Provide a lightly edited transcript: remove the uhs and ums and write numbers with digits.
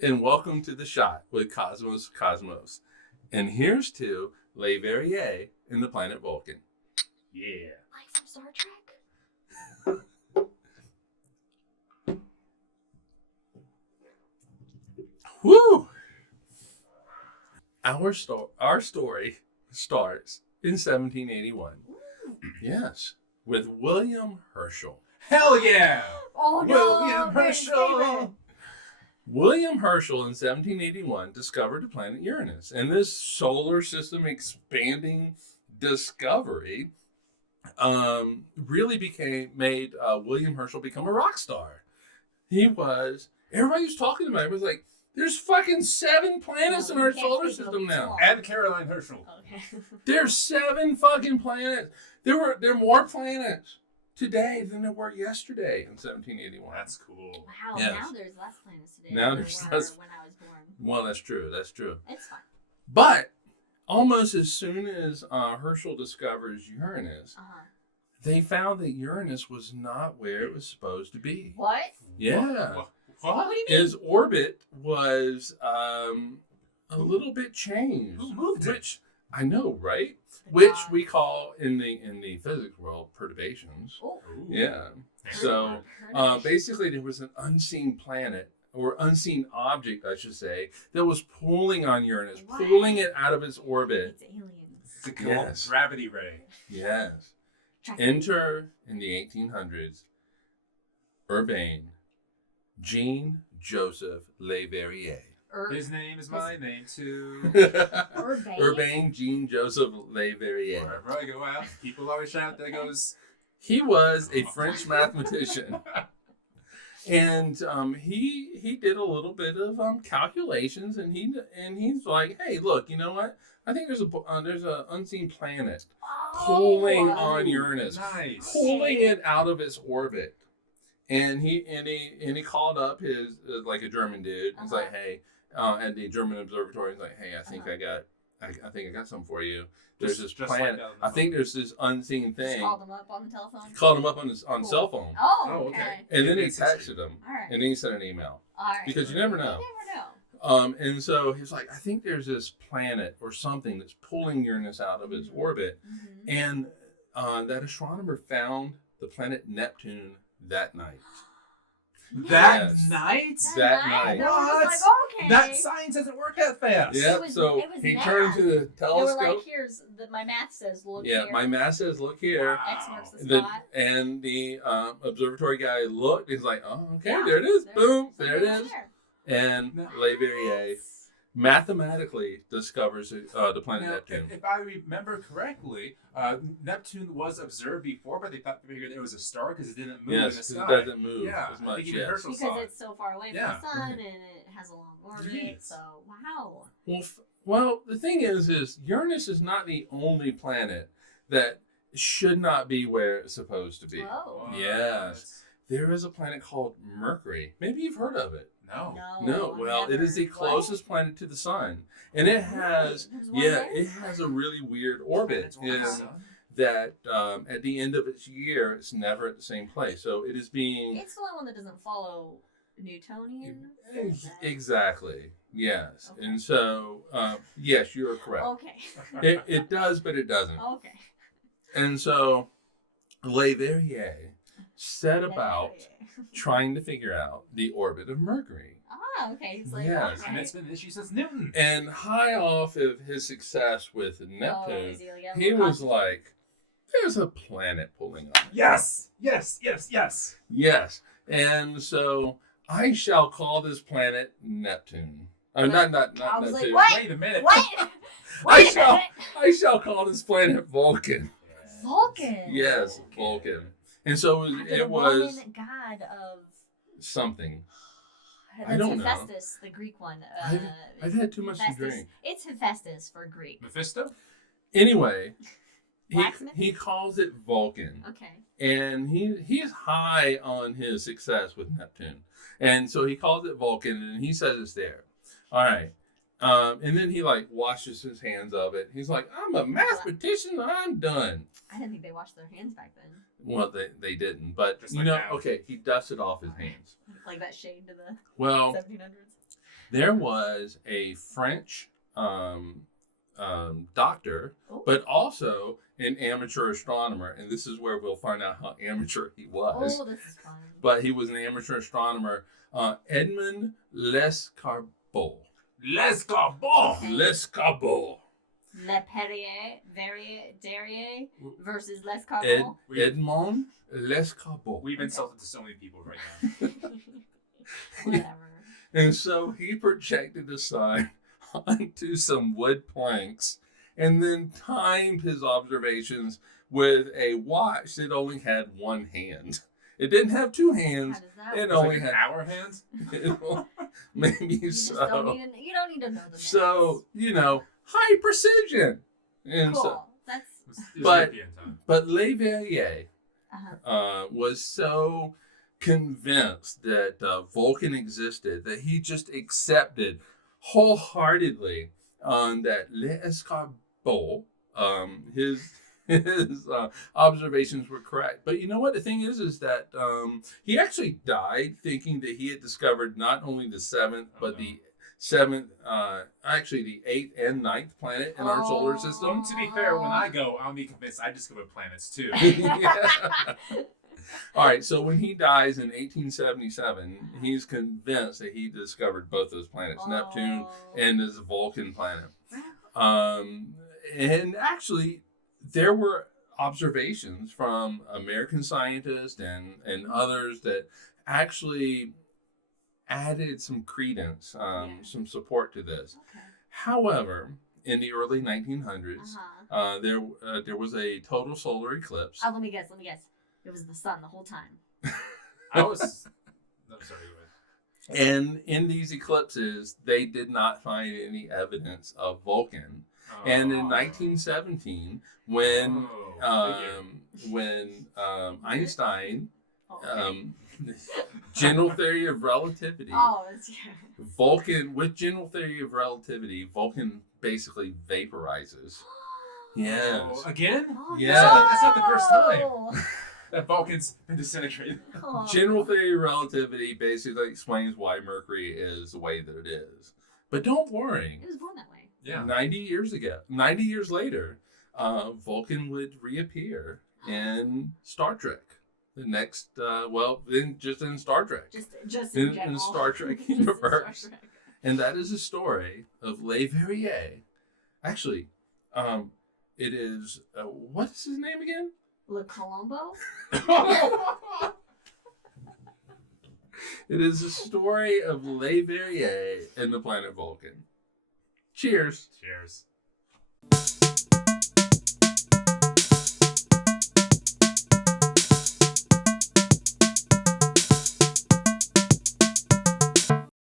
and welcome to The Shot with Cosmos. And here's to Le Verrier and the Planet Vulcan. Yeah. Like from Star Trek? Woo! Our story starts in 1781. Yes, with William Herschel. Hell yeah! Oh no! William Herschel! William Herschel in 1781 discovered the planet Uranus, and this solar system expanding discovery really made William Herschel become a rock star. Everybody was talking about it. It was like, there's fucking 7 planets in our solar system now. And Caroline Herschel. Okay. There's 7 fucking planets. There are more planets today than there were yesterday in 1781. That's cool. Wow, Yes. now there's less planets today Now than there's there were less- when I was born. Well, that's true. It's fine. But almost as soon as Herschel discovers Uranus, they found that Uranus was not where it was supposed to be. What? Yeah. What do you mean? His orbit was a little bit changed. Who moved it? Which I know, right? The Which dog. we call in the physics world perturbations. Oh. Ooh. Yeah. So basically, there was an unseen planet or unseen object, I should say, that was pulling on Uranus, What? pulling it out of its orbit. It's aliens. It's a cool Yes. gravity ray. Yes. Track- Enter in the 1800s, Urbain Jean Joseph Le Verrier. His name is my name too. Urbain Jean Joseph Le Verrier. Wherever I go out, people always shout, there goes. He was a French mathematician, and he did a little bit of calculations, and he's like, hey, look, you know what? I think there's a unseen planet pulling on Uranus, Nice. pulling it out of its orbit. And he called up his like a German dude. He's like, hey, at the German observatory. He's like, hey, I think I got something for you. There's this Just planet. like I think there's this unseen Just thing. called them up on the telephone. He called him up on Cool. cell phone, Oh, Oh, okay. okay. and then he It's texted him, All right. and then he sent an email All right. because you never know. You never know. And so he's like, I think there's this planet or something that's pulling Uranus out of its orbit, Mhm. and that astronomer found the planet Neptune that night. That Yes. night? That night? night. They were just What? like, okay. That science doesn't work that fast. Yeah, It was so he turned math. to the They were telescope. like, here's my math says look Yeah, here. my math says, look here. Wow. X marks the The, spot. and the observatory guy looked. He's like, "Oh, okay, Yeah, there it is. Boom, Something there it right is." there. And Le Verrier mathematically discovers the planet Now, Neptune. if I remember correctly, Neptune was observed before, but they figured it was a star because it didn't move in Yes, the 'cause sky. it doesn't move Yeah, as I much. think even Yes. Herschel Because saw it. it's so far away from Yeah. the sun and it has a long orbit. Jeez. So, wow. Well, the thing is Uranus is not the only planet that should not be where it's supposed to be. Whoa. Yes. There is a planet called Mercury. Maybe you've heard of it. No. No, I've well, it is the never- closest planet to the sun, and it has, There's one yeah, there? it has a really weird orbit. It's only the In sun? that at the end of its year, it's never at the same place. So it is being It's the only one that doesn't follow Newtonian. exactly, yes, Okay. and so yes, you're correct. Okay. It does, but it doesn't. Okay. And so Le Verrier set about trying to figure out the orbit of Mercury. Ah, okay. He's like, Yes. And okay. it's been she says Newton. And high off of his success with Oh, Neptune, is he like a he little was costume? like, there's a planet pulling on it. Yes. Yes. Yes. Yes. Yes. And so I shall call this planet Neptune. Not I was Neptune. like, what? Wait a minute. What? I Wait a shall minute. I shall call this planet Vulcan. Vulcan. Yes, Vulcan. And so After it was the Roman god of. something. That's I don't know. Hephaestus, the Greek one. I've had too much to Hephaestus. drink. It's Hephaestus for Greek. Mephisto? Anyway, Blacksmith? he calls it Vulcan. Okay. And he's high on his success with Neptune. And so he calls it Vulcan, and he says it's there. All right. And then he like washes his hands of it. He's like, I'm a mathematician. I'm done. I didn't think they washed their hands back then. Well, they didn't. But, Just you like know, now. okay, he dusted off his hands. Like that shade to the Well, 1700s. there was a French doctor, Oh. but also an amateur astronomer, and this is where we'll find out how amateur he was. Oh, this is fun. But he was an amateur astronomer, Edmond Lescarbot. Lescarbot. Lescarbot. Le Perrier, Verrier, Derrier versus Lescarbot. Edmond Lescarbot. We've insulted to so many people right now. Whatever. And so he projected the sun onto some wood planks and then timed his observations with a watch that only had one hand. It didn't have two hands. How does that It work? only Like had an hour hand? maybe You just so. you don't need to know the minutes. So, high precision. And cool. so, That's It was But- European time. but Le Verrier uh-huh. was so convinced that Vulcan existed that he just accepted wholeheartedly that Lescarbot, his observations were correct. But you know what? The thing is that he actually died thinking that he had discovered not only the seventh, but the seventh, actually the eighth and ninth planet in our solar system. To be fair, when I go, I'll be convinced I discovered planets too. All right, so when he dies in 1877, he's convinced that he discovered both those planets, Neptune and this Vulcan planet. And actually, there were observations from American scientists and others that actually added some credence, some support to this. Okay. However, in the early 1900s, there was a total solar eclipse. Let me guess. It was the sun the whole time. I was. No, sorry. Go ahead. And in these eclipses, they did not find any evidence of Vulcan. And in 1917, when Einstein, general theory of relativity, with general theory of relativity, Vulcan basically vaporizes. Yes. Oh, again? Yeah. That's not the first time that Vulcan's been disintegrated. General theory of relativity basically explains why Mercury is the way that it is. But don't worry. It was born that way. Yeah. 90 years later, Vulcan would reappear in Star Trek. The next, just in Star Trek. Just in general. Star Trek Just in Star universe. Trek. And that is a story of Le Verrier. Actually, it is, what is his name again? Le Colombo? It is a story of Le Verrier and the planet Vulcan. Cheers. Cheers.